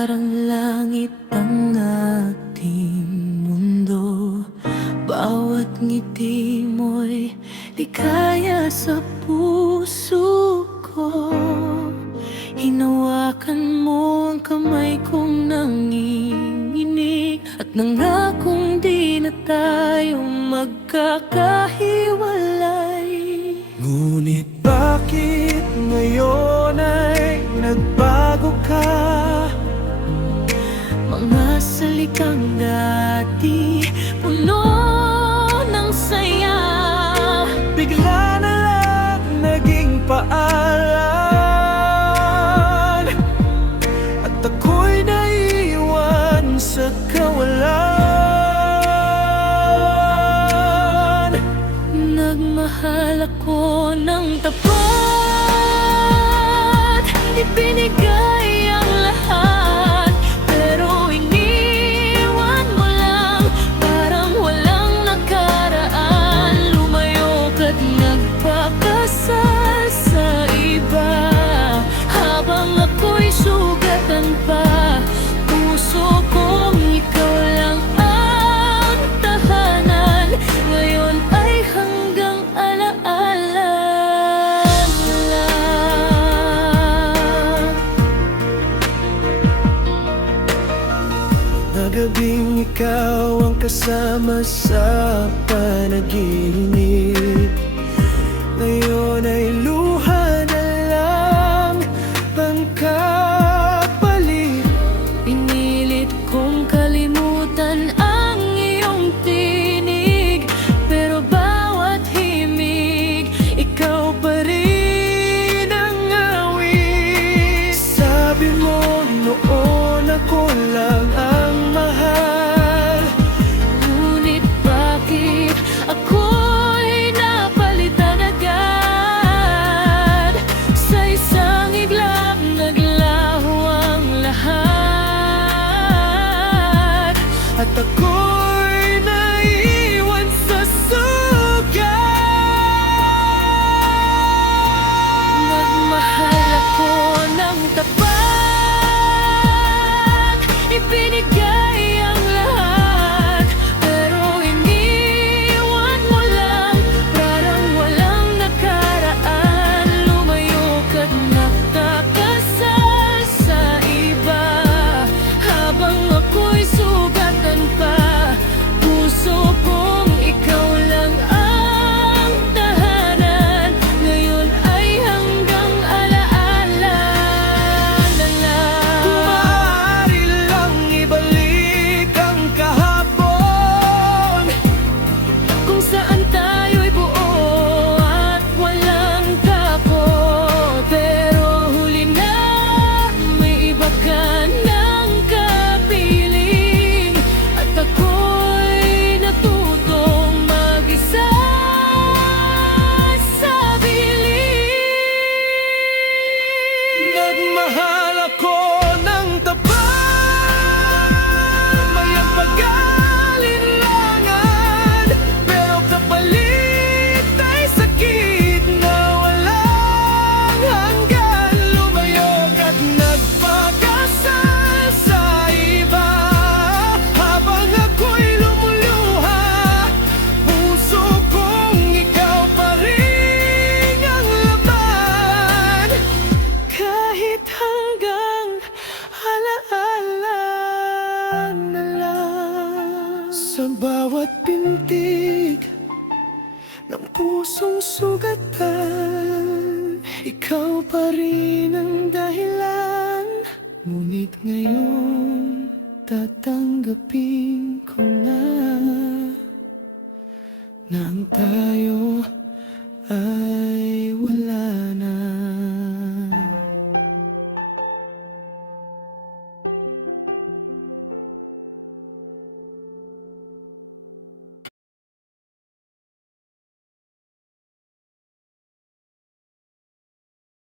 Parang langit ang ating mundo. Bawat ngiti mo'y ligaya sa puso ko. Hinawakan mo ang kamay kong nanginginig, at nangakong di na tayo magkakahiwalay. Ngunit bakit ngayon ay nagbago ka? Mga salikang dati puno ng saya, Bigla na lang naging paalan, at ako'y naiwan sa kawalan. nagmahal ako ng tapat, ibinigay ang lahat, pero iniwan mo lang, parang walang nakaraan. Lumayo ka't nagpakasal sa iba, habang ako'y sugatan pa. Puso kong ikaw lang ang tahanan, ngayon ay hanggang alaala lang. Na gabing ikaw ang kasama sa panaginip, ngayon ay luha na lang ang kapalit. Pinilit kong kalimutan ang iyong tinig, pero bawat himig, ikaw pa rin ang awit. Sabi mo noon ako lang ang mahal, Ngunit bakit ako'y napalitan agad? Sa isang iglap naglaho ang lahat, at ako'y naiwan sa sugat. nagmahal ako ng tapat, ibinigay ang lahat, pero iniwan mo lang, parang walang nakaraan. Lumayo ka't nagkakasal sa iba, habang ako'y sugatan pa. Puso kong ikaw lang ang tahanan, ngayon ay hanggang alaala na lang. Kung maaari lang ibalik ang kahapon, Kung saan tayo'y buo at walang takot, pero huli na may iba ka ng kapiling, at ako'y natutong mag-isa sa piling. nagmahal ako ng tapat, may ang pag-alinlangan, pero kapalit ay sakit na walang hanggan. Lumayo ka't nagpakasal sa iba, habang ako'y lumuluha. Puso kong ikaw pa rin ang laban, kahit hanggang alaala na lang. Sa bawat pintig ng pusong sugatan, ikaw pa rin ang dahilan. Ngunit ngayon tatanggapin ko na ang tayo ay